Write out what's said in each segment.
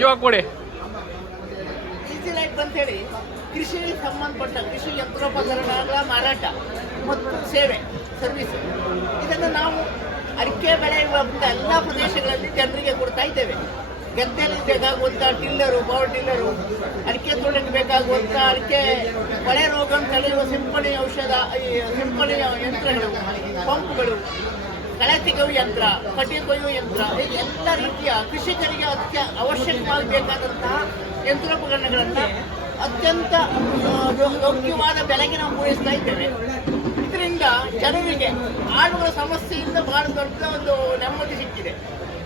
ಇವಾಗ ಕೊಡಿ. Easy life ಅಂತ ಹೇಳಿ ಕೃಷಿ ಸಂಬಂಧಪಟ್ಟ ಕೃಷಿ ಯಂತ್ರೋಪಕರಣಗಳ ಮಾರಾಟ ಮತ್ತು ಸೇವೆ ಸರ್ವಿಸ್ ಇದನ್ನು ನಾವು ಅಡಿಕೆ ಬೆಳೆಯುವಂಥ ಎಲ್ಲ ಪ್ರದೇಶಗಳಲ್ಲಿ ಜನರಿಗೆ ಕೊಡ್ತಾ ಇದ್ದೇವೆ. ಗದ್ದೆಯಲ್ಲಿ ಬೇಕಾಗುವಂಥ ಟಿಲ್ಲರು, ಪವರ್ ಟಿಲ್ಲರು, ಅಡಿಕೆ ತೋಟಕ್ಕೆ ಬೇಕಾಗುವಂಥ ಅಡಿಕೆ ಕೊಳೆ ರೋಗ ತಡೆಯುವ ಸಿಂಪಡಣೆ ಔಷಧ, ಸಿಂಪಡಣೆಯ ಯಂತ್ರಗಳು, ಪಂಪ್ಗಳು, ಕಳೆ ತೆಗೆಯುವ ಯಂತ್ರ, ಕಡ್ಡಿ ಕೊಯ್ಯುವ ಯಂತ್ರ, ಎಲ್ಲ ರೀತಿಯ ಕೃಷಿಕರಿಗೆ ಅವಶ್ಯಕವಾಗಿ ಬೇಕಾದಂತಹ ಯಂತ್ರೋಪಕರಣಗಳನ್ನು ಅತ್ಯಂತ ಯೋಗ್ಯವಾದ ಬೆಲೆಗೆ ನಾವು ಪೂರೈಸ್ತಾ ಇದ್ದೇವೆ. ಇದರಿಂದ ಜನರಿಗೆ ಆಳುಗಳ ಸಮಸ್ಯೆಯಿಂದ ಬಹಳ ದೊಡ್ಡ ಒಂದು ನೆಮ್ಮದಿ ಸಿಕ್ಕಿದೆ.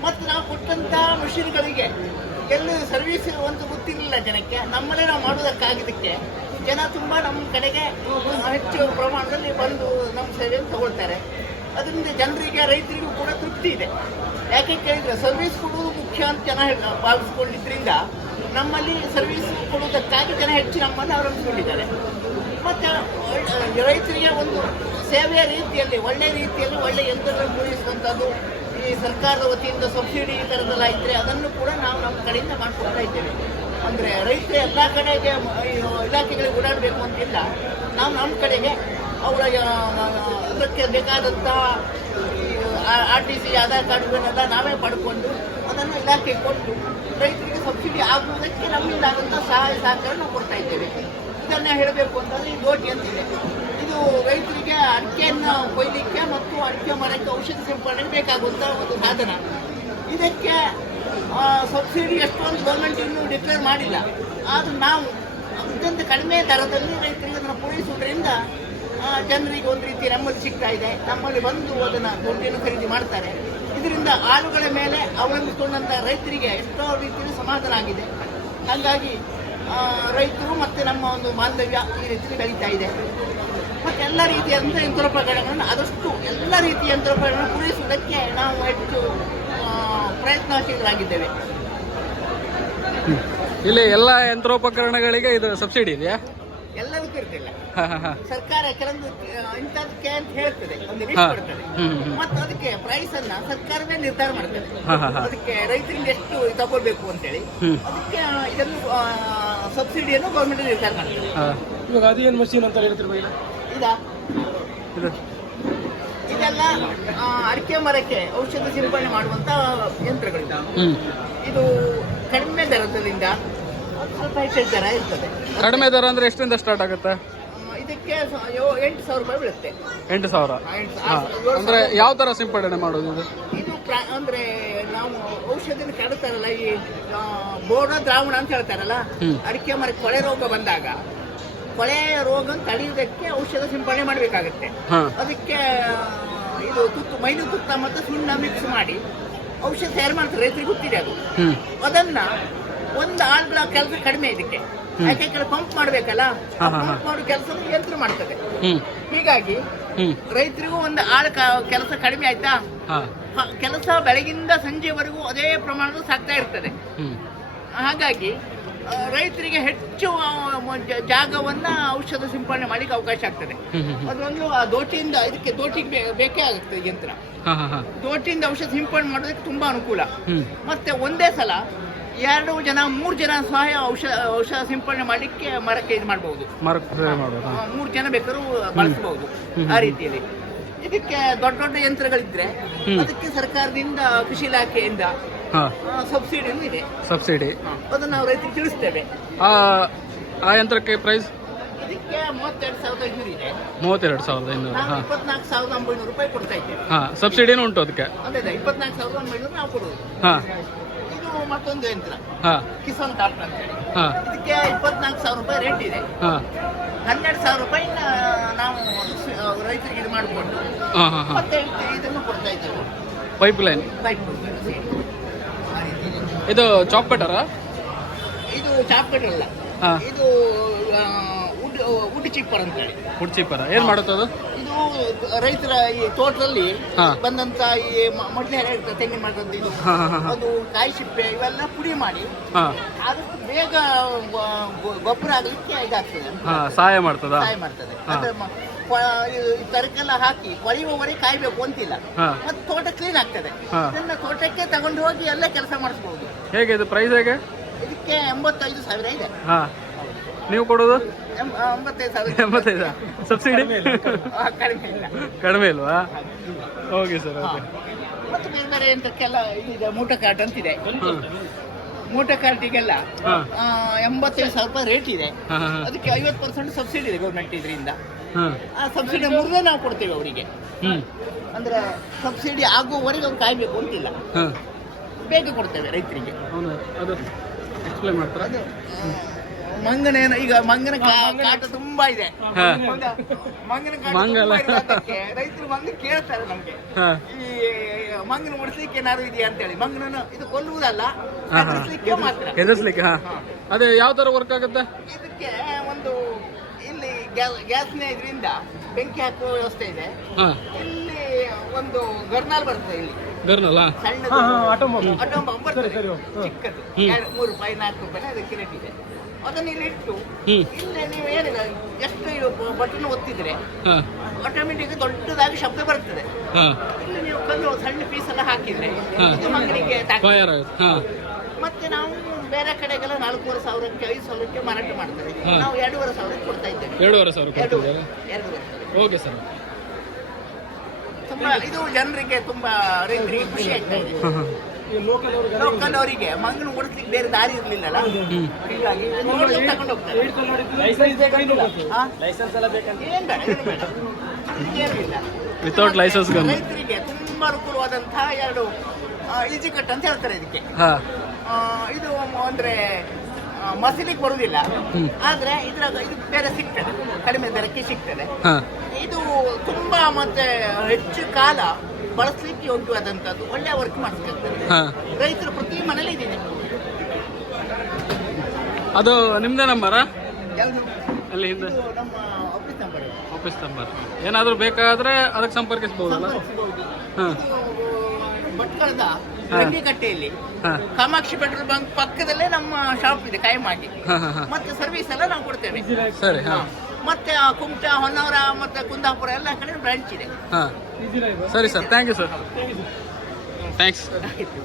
ಮತ್ತು ನಾವು ಕೊಟ್ಟಂತಹ ಮಿಷಿನ್ಗಳಿಗೆ ಎಲ್ಲಿ ಸರ್ವಿಸ್ ಒಂದು ಗೊತ್ತಿರಲಿಲ್ಲ ಜನಕ್ಕೆ, ನಮ್ಮಲ್ಲೇ ನಾವು ಮಾಡೋದಕ್ಕಾಗಿದ್ದಕ್ಕೆ ಜನ ತುಂಬ ನಮ್ಮ ಕಡೆಗೆ ಹೆಚ್ಚು ಪ್ರಮಾಣದಲ್ಲಿ ಬಂದು ನಮ್ಮ ಸೇವೆಯನ್ನು ತಗೊಳ್ತಾರೆ. ಅದರಿಂದ ಜನರಿಗೆ, ರೈತರಿಗೂ ಕೂಡ ತೃಪ್ತಿ ಇದೆ. ಯಾಕೆ ಕೇಳಿದರೆ ಸರ್ವಿಸ್ ಕೊಡುವುದು ಮುಖ್ಯ ಅಂತ ಜನ ಭಾವಿಸ್ಕೊಂಡಿದ್ರಿಂದ ನಮ್ಮಲ್ಲಿ ಸರ್ವಿಸ್ ಕೊಡುವುದಕ್ಕಾಗಿ ಜನ ಹೆಚ್ಚು ನಮ್ಮನ್ನು ಅವಲಂಬಿಸಿಕೊಂಡಿದ್ದಾರೆ. ಮತ್ತು ರೈತರಿಗೆ ಒಂದು ಸೇವೆಯ ರೀತಿಯಲ್ಲಿ, ಒಳ್ಳೆಯ ರೀತಿಯಲ್ಲಿ ಒಳ್ಳೆಯ ಯಂತ್ರಗಳನ್ನು ಪೂರೈಸುವಂಥದ್ದು ಈ ಸರ್ಕಾರದ ವತಿಯಿಂದ ಸಬ್ಸಿಡಿ ಈ ಥರದ್ದೆಲ್ಲ ಇದ್ದರೆ ಅದನ್ನು ಕೂಡ ನಾವು ನಮ್ಮ ಕಡೆಯಿಂದ ಮಾಡಿಕೊಡ್ತಾ ಇದ್ದೇವೆ. ಅಂದರೆ ರೈತರು ಎಲ್ಲ ಕಡೆಗೆ ಇಲಾಖೆಗಳಿಗೆ ಓಡಾಡಬೇಕು ಅಂತಿಲ್ಲ. ನಾವು ನಮ್ಮ ಕಡೆಗೆ ಅವರ ಅದಕ್ಕೆ ಬೇಕಾದಂತಹ RTC ಆಧಾರ್ ಕಾರ್ಡ್ಗಳನ್ನೆಲ್ಲ ನಾವೇ ಪಡ್ಕೊಂಡು ಅದನ್ನು ಇಲಾಖೆಗೆ ಕೊಟ್ಟು ರೈತರಿಗೆ ಸಬ್ಸಿಡಿ ಆಗುವುದಕ್ಕೆ ನಮ್ಮಿಂದಾದಂಥ ಸಹಾಯ ಸಹಕಾರ ನಾವು ಕೊಡ್ತಾ ಇದ್ದೇವೆ. ಇದನ್ನು ಹೇಳಬೇಕು ಅಂತಂದರೆ ಈ ದೋಟಿ ಅಂತಿದೆ. ಇದು ರೈತರಿಗೆ ಅಡಿಕೆಯನ್ನು ಕೊಯ್ಲಿಕ್ಕೆ ಮತ್ತು ಅಡಿಕೆ ಮರಕ್ಕೆ ಔಷಧಿ ಸಿಂಪಡಣೆಗೆ ಬೇಕಾಗುವಂಥ ಒಂದು ಸಾಧನ. ಇದಕ್ಕೆ ಸಬ್ಸಿಡಿ ಎಷ್ಟೊಂದು ಗೌರ್ಮೆಂಟ್ ಇನ್ನೂ ಡಿಕ್ಲೇರ್ ಮಾಡಿಲ್ಲ. ಆದರೂ ನಾವು ಅತ್ಯಂತ ಕಡಿಮೆ ದರದಲ್ಲಿ ರೈತರಿಗೆ ಅದನ್ನು ಪೂರೈಸುವುದರಿಂದ ಜನರಿಗೆ ಒಂದು ರೀತಿ ನೆಮ್ಮದಿ ಸಿಗ್ತಾ ಇದೆ. ನಮ್ಮಲ್ಲಿ ಬಂದು ಅದನ್ನು ದೊಡ್ಡಿಯನ್ನು ಖರೀದಿ ಮಾಡ್ತಾರೆ. ಇದರಿಂದ ಆಳುಗಳ ಮೇಲೆ ಅವಲಂಬಿಸಿಕೊಂಡಂಥ ರೈತರಿಗೆ ಎಷ್ಟೋ ರೀತಿಯಲ್ಲಿ ಸಮಾಧಾನ ಆಗಿದೆ. ಹಾಗಾಗಿ ರೈತರು ಮತ್ತು ನಮ್ಮ ಒಂದು ಬಾಂಧವ್ಯ ಈ ರೀತಿ ಕಳೀತಾ ಇದೆ. ಮತ್ತು ಎಲ್ಲ ರೀತಿಯಾದಂಥ ಯಂತ್ರೋಪಕರಣಗಳನ್ನು ಆದಷ್ಟು ಎಲ್ಲ ರೀತಿಯ ಯಂತ್ರೋಪಕರಣ ಪೂರೈಸುವುದಕ್ಕೆ ನಾವು ಹೆಚ್ಚು ಪ್ರಯತ್ನಶೀಲರಾಗಿದ್ದೇವೆ. ಇಲ್ಲಿ ಎಲ್ಲ ಯಂತ್ರೋಪಕರಣಗಳಿಗೆ ಇದು ಸಬ್ಸಿಡಿ ಇದೆಯಾ? ಎಲ್ಲದಕ್ಕೂ ಇರ್ತಿಲ್ಲ. ಸರ್ಕಾರ ಕೆಲವೊಂದು ಇಂಥದಕ್ಕೆ ಅಂತ ಹೇಳ್ತದೆ, ಒಂದು ಲಿಸ್ಟ್ ಕೊಡ್ತದೆ ಮತ್ತು ಅದಕ್ಕೆ ಪ್ರೈಸ್ ಅನ್ನ ಸರ್ಕಾರವೇ ನಿರ್ಧಾರ ಮಾಡ್ತದೆ. ಅದಕ್ಕೆ ರೈತರಿಂದ ಎಷ್ಟು ತಗೊಳ್ಬೇಕು ಅಂತೇಳಿ ಅದಕ್ಕೆ ಇದನ್ನು ಸಬ್ಸಿಡಿಯನ್ನು ಗೌರ್ಮೆಂಟ್ ನಿರ್ಧಾರ ಮಾಡ್ತದೆ. ಇವಾಗ ಅದೇನು ಮಷೀನ್ ಅಂತ ಹೇಳ್ತಿರ್ಬೋದು ಇದೆಲ್ಲ ಅಡಿಕೆ ಮರಕ್ಕೆ ಔಷಧ ಸಿಂಪಡಣೆ ಮಾಡುವಂತ ಯಂತ್ರಗಳಿಂದ ಇದು ಕಡಿಮೆ ದರದಿಂದ ಸ್ವಲ್ಪ ಹೆಚ್ಚು ದರ ಇರ್ತದೆ. ಕಡಿಮೆ ದರ ಅಂದ್ರೆ ಎಷ್ಟರಿಂದ ಸ್ಟಾರ್ಟ್ ಆಗುತ್ತೆ? ಇದಕ್ಕೆ 8,000 ರೂಪಾಯಿ ಬೀಳುತ್ತೆ. 8,000 ಅಂದ್ರೆ ಯಾವ ತರ ಸಿಂಪಡಣೆ ಮಾಡೋದು ಇದು? ಇದು ಅಂದ್ರೆ ನಾವು ಔಷಧಿನ ಕಾಡುತ್ತಾರಲ್ಲ, ಈ ಬೋರ್ಡೋ ದ್ರಾವಣ ಅಂತ ಹೇಳ್ತಾರಲ್ಲ, ಅಡಿಕೆ ಮರಕ್ಕೆ ಕೊಳೆ ರೋಗ ಬಂದಾಗ ಕೊಳೆ ರೋಗ ತಡೆಯುವುದಕ್ಕೆ ಔಷಧ ಸಿಂಪಡಣೆ ಮಾಡಬೇಕಾಗುತ್ತೆ. ಅದಕ್ಕೆ ಇದು ಮೈನು ತುತ್ತ ಮತ್ತು ಸುಣ್ಣ ಮಿಕ್ಸ್ ಮಾಡಿ ಔಷಧ ತಯಾರು ಮಾಡ್ತಾರೆ. ರೈತರಿಗೆ ಗೊತ್ತಿದೆ ಅದು. ಅದನ್ನ ಒಂದು ಆಳುಗಳ ಕೆಲಸ ಕಡಿಮೆ ಇದಕ್ಕೆ. ಯಾಕೆ ಪಂಪ್ ಮಾಡ್ಬೇಕಲ್ಲ, ಪಂಪ್ ಮಾಡೋ ಕೆಲಸ ಯಂತ್ರ ಮಾಡ್ತದೆ. ಹೀಗಾಗಿ ರೈತರಿಗೂ ಒಂದು ಆಳ ಕೆಲಸ ಕಡಿಮೆ ಆಯ್ತಾ, ಕೆಲಸ ಬೆಳಗಿಂದ ಸಂಜೆವರೆಗೂ ಅದೇ ಪ್ರಮಾಣದಲ್ಲಿ ಸಾಗ್ತಾ ಇರ್ತದೆ. ಹಾಗಾಗಿ ರೈತರಿಗೆ ಹೆಚ್ಚು ಜಾಗವನ್ನ ಔಷಧ ಸಿಂಪಡಣೆ ಮಾಡಲಿಕ್ಕೆ ಅವಕಾಶ ಆಗ್ತದೆ. ಅದೊಂದು ಆ ದೋಟಿಯಿಂದ, ಇದಕ್ಕೆ ದೋಟಿಗೆ ಬೇಕೇ ಆಗುತ್ತೆ ಯಂತ್ರ. ದೋಟಿಯಿಂದ ಔಷಧ ಸಿಂಪಡಣೆ ಮಾಡೋದಕ್ಕೆ ತುಂಬಾ ಅನುಕೂಲ. ಮತ್ತೆ ಒಂದೇ ಸಲ 2 ಜನ 3 ಜನ ಸಹಾಯ ಔಷಧ ಸಿಂಪಡಣೆ ಮಾಡಲಿಕ್ಕೆ ಮರಕ್ಕೆ ಇದು ಮಾಡಬಹುದು. 3 ಜನ ಬೇಕಾದ್ರೂ ಬಳಸಬಹುದು. ಆ ರೀತಿಯಲ್ಲಿ ಇದಕ್ಕೆ ದೊಡ್ಡ ದೊಡ್ಡ ಯಂತ್ರಗಳಿದ್ರೆ ಅದಕ್ಕೆ ಸರ್ಕಾರದಿಂದ, ಕೃಷಿ ಇಲಾಖೆಯಿಂದ ಸಬ್ಸಿಡಿನೂ ಇದೆ. ಸಬ್ಸಿಡಿ ಅದನ್ನು ನಾವು ರೈತರಿಗೆ ತಿಳಿಸ್ತೇವೆ. ಆ ಯಂತ್ರಕ್ಕೆ ಪ್ರೈಸ್ ಇದಕ್ಕೆ 32,500 ಇದೆ. 32,500 24,900 ರೂಪಾಯಿ ಕೊಡ್ತಾ ಇದ್ದೇವೆ. ಸಬ್ಸಿಡಿನೂ ಉಂಟು ಅದಕ್ಕೆ? ಅದೇ 24,900 ನಾವು ಕೊಡುವುದು. ಇದು ಮತ್ತೊಂದು ಯಂತ್ರ ಕಿಸಾನ್ ಟಾಪ್ ಅಂತ ಹೇಳಿ, ಇದಕ್ಕೆ 24,000 ರೂಪಾಯಿ ರೇಟ್ ಇದೆ. 12,000 ರೂಪಾಯಿ ನಾವು ರೈತರಿಗೆ ಇದು ಮಾಡಿಕೊಂಡು ಮತ್ತೆ ಇದನ್ನು ಕೊಡ್ತಾ ಇದ್ದೇವೆ. ಪೈಪ್ ಲೈನ್ ಇದು ಚಾಪ್ ಕಟರ್? ಇದು ಚಾಪ್ ಕಟರ್ ಅಲ್ಲ, ಇದು ವುಡ್ ವುಡ್ ಚಿಪ್ಪರ್ ಅಂತೇಳಿ. ಫುಡ್ ಚೀಪರ ಏನು ಮಾಡುತ್ತೆ ಅದು? ಇದು ರೈತರ ಈ ತೋಟದಲ್ಲಿ ಹಾ. ಬಂದಂತ ಈ ಮೊದಲೇ ಇರ್ತದೆ ತೆಂಗಿನ ಮರದ್ದು ಇದು, ಹಾ, ಹಾ, ಹಾ. ಅದು ಕಾಯಿ ಸಿಪ್ಪೆ ಇವೆಲ್ಲ ಪುಡಿ ಮಾಡಿ ಹಾಂ ಅದಕ್ಕೆ ಬೇಗ ಗೊಬ್ಬರ ಆಗಲಿಕ್ಕೆ ಇದಾಗ್ತದೆ, ಹಾಂ ಸಹಾಯ ಮಾಡ್ತದಾ? ಸಹಾಯ ಮಾಡ್ತದೆ. ಹಾ. ಅಂದ್ರೆ ತರಕೆಲ್ಲ ಹಾಕಿ ಕೊಳೆಯುವವರೆಗೆ ಕಾಯ್ಬೇಕು ಅಂತಿಲ್ಲ, ಹಾ. ಮತ್ತೆ ತೋಟ ಕ್ಲೀನ್ ಆಗ್ತದೆ. ಹಾ. ಇದನ್ನ ತೋಟಕ್ಕೆ ತಗೊಂಡು ಹೋಗಿ ಎಲ್ಲ ಕೆಲಸ ಮಾಡಿಸ್ಬೋದು. ಹೇಗೆ ಇದು ಪ್ರೈಸ್ ಹೇಗೆ? ಇದಕ್ಕೆ 85,000 ಇದೆ. ಹಾಂ ನೀವು ಕೊಡೋದು 85,000. 85 ಸಬ್ಸಿಡಿ ಕಡಿಮೆ ಇಲ್ಲ. ಕಡಿಮೆ ಇಲ್ವಾ? Okay sir, okay. ಮತ್ತೆ ಬೇರೆ ಬೇರೆ ಎಂತಕ್ಕೆಲ್ಲ ಇದೆ, ಮೂಟೋ ಕಾರ್ಟ್ ಅಂತಿದೆ. ಹಾಂ ಮೂಟೋ ಕಾರ್ಟಿಗೆಲ್ಲ ಹಾಂ 85,000 ರೂಪಾಯಿ ರೇಟ್ ಇದೆ. ಹಾಂ ಹಾಂ ಅದಕ್ಕೆ 50% ಸಬ್ಸಿಡಿ ಇದೆ ಗೌರ್ಮೆಂಟ್ ಇದರಿಂದ. ಹಾಂ ಆ ಸಬ್ಸಿಡಿ ಮುರಿದೇ ನಾವು ಕೊಡ್ತೇವೆ ಅವರಿಗೆ. ಹ್ಞೂ ಅಂದ್ರೆ ಸಬ್ಸಿಡಿ ಆಗುವವರೆಗೆ ಅವ್ರು ಕಾಯ್ಬೇಕು ಅಂತಿಲ್ಲ, ಹಾಂ ಬೇಗ ಕೊಡ್ತೇವೆ ರೈತರಿಗೆ. ಹೌದಾ? ಅದು ಎಕ್ಸ್ಪ್ಲೇನ್ ಮಾಡ್ತಾರಾ? ಅದು ಮಂಗನ ಈಗ ಮಂಗನ ಕಾಟ ತುಂಬಾ ಇದೆ. ಹಾಂ ಮಂಗನ ಕಾಟ ಮಂಗಲ. ತುಂಬಾ ಇರೋದಕ್ಕೆ ರೈತರು ಬಂದು ಕೇಳ್ತಾರೆ ನಮ್ಗೆ, ಹಾಂ ಈ ಮಂಗನ ಓಡಿಸ್ಲಿಕ್ಕೆ ಏನಾದ್ರು ಇದೆಯಾ ಅಂತೇಳಿ. ಮಂಗನನ್ನು ಇದು ಕೊಲ್ಲುವುದಲ್ಲ, ಹಾಂ ಹಾಂ ಹೆದರಿಸ್ಲಿಕ್ಕೆ ಮಾತ್ರ. ಹೆದರ್ಸ್ಲಿಕ್ಕೆ. ಹಾಂ ಹಾ. ಅದೇ ಯಾವ ಥರ ವರ್ಕ್ ಆಗುತ್ತೆ? ಇದಕ್ಕೆ ಒಂದು ಇಲ್ಲಿ ಗ್ಯಾಸ್ನ ಇದರಿಂದ ಬೆಂಕಿ ಹಾಕುವ ವ್ಯವಸ್ಥೆ ಇದೆ. ಹಾಂ ಇಲ್ಲಿ ಒಂದು ಗರ್ನಾಲ್ ಬರ್ತದೆ, ಇಲ್ಲಿ ಗರ್ನಲ್ಲ? ಸಣ್ಣದು ಆಟೋಮೊಬೈಲ್ ಬರ್ತದೆ, ಚಿಕ್ಕದು, 3 ರೂಪಾಯಿ 4 ರೂಪಾಯಿ ಅದಕ್ಕೆ ರೇಟ್ ಇದೆ. ಅದನ್ನ ಇಲ್ಲಿ ಇಟ್ಟು ಹ್ಞೂ ಇಲ್ಲೇ ನೀವು ಏನಿಲ್ಲ ಎಷ್ಟು ಬಟನ್ ಒತ್ತಿದ್ರೆ ಹಾಂ ಆಟೋಮೆಟಿಕ್ ದೊಡ್ಡದಾಗಿ ಶಬ್ದ ಬರ್ತದೆ. ಹಾಂ ಇಲ್ಲಿ ನೀವು ಕಲ್ಲು ಸಣ್ಣ ಪೀಸ್ ಎಲ್ಲ ಹಾಕಿದ್ರೆ ಹಾ. ಇದು ಮಂಗನಿಗೆ ತಾಕತ್ತು. ಫೈರ್ ಆಗುತ್ತೆ. ಹಾಂ ಮತ್ತೆ ನಾವು ಬೇರೆ ಕಡೆಗೆಲ್ಲ 4,500ಕ್ಕೆ 5,000ಕ್ಕೆ ಮಾರಾಟ ಮಾಡ್ತೇವೆ. ಹಾ. ನಾವು 2,500ಕ್ಕೆ ಕೊಡ್ತಾ ಇದ್ದೇವೆ. 2,500 ಕೊಡ್ತಿದ್ದೀರಾ? 2,500. Okay sir. ತುಂಬಾ ಇದು ಜನರಿಗೆ ತುಂಬಾ ರೈತರಿಗೆ ಖುಷಿ ಆಗ್ತಾ ಇದೆ. ಹಾಂ ಹಾಂ ಲೋಕಲ್ ಅವರಿಗೆ ಮಂಗನ ಓಡಿಸ್ಲಿಕ್ಕೆ ಬೇರೆ ದಾರಿ ಇರ್ಲಿಲ್ಲಲ್ಲ, ಹೀಗಾಗಿ ನೋಡಿ ತಗೊಂಡು ಹೋಗ್ತಾರೆ. ಹಾ? ಏನ್ ಬೇಡ, ಏನು ಬೇಡ. ಏನು ಇಲ್ಲ. Without license gun. ರೈತರಿಗೆ ತುಂಬಾ ಅನುಕೂಲವಾದಂತಹ 2 ಈಜಿ ಕಟ್ ಅಂತ ಹೇಳ್ತಾರೆ ಇದಕ್ಕೆ. ಹಾಂ ಇದು ಅಂದ್ರೆ ಮಸೀಲಿಗೆ ಬರುವುದಿಲ್ಲ, ಹ್ಮ್. ಆದ್ರೆ ಇದ್ರಾಗ ಇದು ಬೇರೆ ಸಿಗ್ತದೆ, ಕಡಿಮೆ ದರಕ್ಕೆ ಸಿಗ್ತದೆ. ಹಾಂ ಇದು ತುಂಬಾ ಮತ್ತೆ ಹೆಚ್ಚು ಕಾಲ ಬಳಸಲಿಕ್ಕೆ ಯೋಗ್ಯವಾದಂತದ್ದು, ಒಳ್ಳೆ ವರ್ಕ್ ಮಾಡಿಸ್ಕೊಳ್ತಾರೆ. ಹಾಂ ರೈತರು ಪ್ರತಿ ಮನೇಲಿ ಇದಿದೆ. ಅದು ನಿಮ್ಮದೇ ನಂಬರಾ? ಯಾವುದು? ಅಲ್ಲಿ ಹಿಂದೆ ಇದು ನಮ್ಮ ಆಫೀಸ್ ನಂಬರ್. Office number. ಏನಾದರೂ ಬೇಕಾದರೆ ಅದಕ್ಕೆ ಸಂಪರ್ಕಿಸ್ಬೋದಲ್ಲ? ಹಾಂ ಭಟ್ಕಳದ ಹಾ. ರಂಗಿಕಟ್ಟೆಯಲ್ಲಿ ಹಾಂ ಕಾಮಾಕ್ಷಿ ಪೆಟ್ರೋಲ್ ಬಂಕ್ ಪಕ್ಕದಲ್ಲೇ ನಮ್ಮ ಶಾಪ್ ಇದೆ, ಕಾಯಮಾಗಿ. ಹಾಂ ಹಾಂ ಹಾಂ ಮತ್ತೆ ಸರ್ವಿಸ್ ಎಲ್ಲ ನಾವು ಕೊಡ್ತೇವೆ. ಸರಿ. ಹಾಂ ಮತ್ತೆ ಕುಮಟಾ, ಹೊನ್ನಾವರ ಮತ್ತೆ ಕುಂದಾಪುರ ಎಲ್ಲ ಕಡೆ ಬ್ರಾಂಚ್ ಇದೆ. ಹಾಂ ಸರಿ sir, thank you sir. Thanks. ಆಯ್ತು.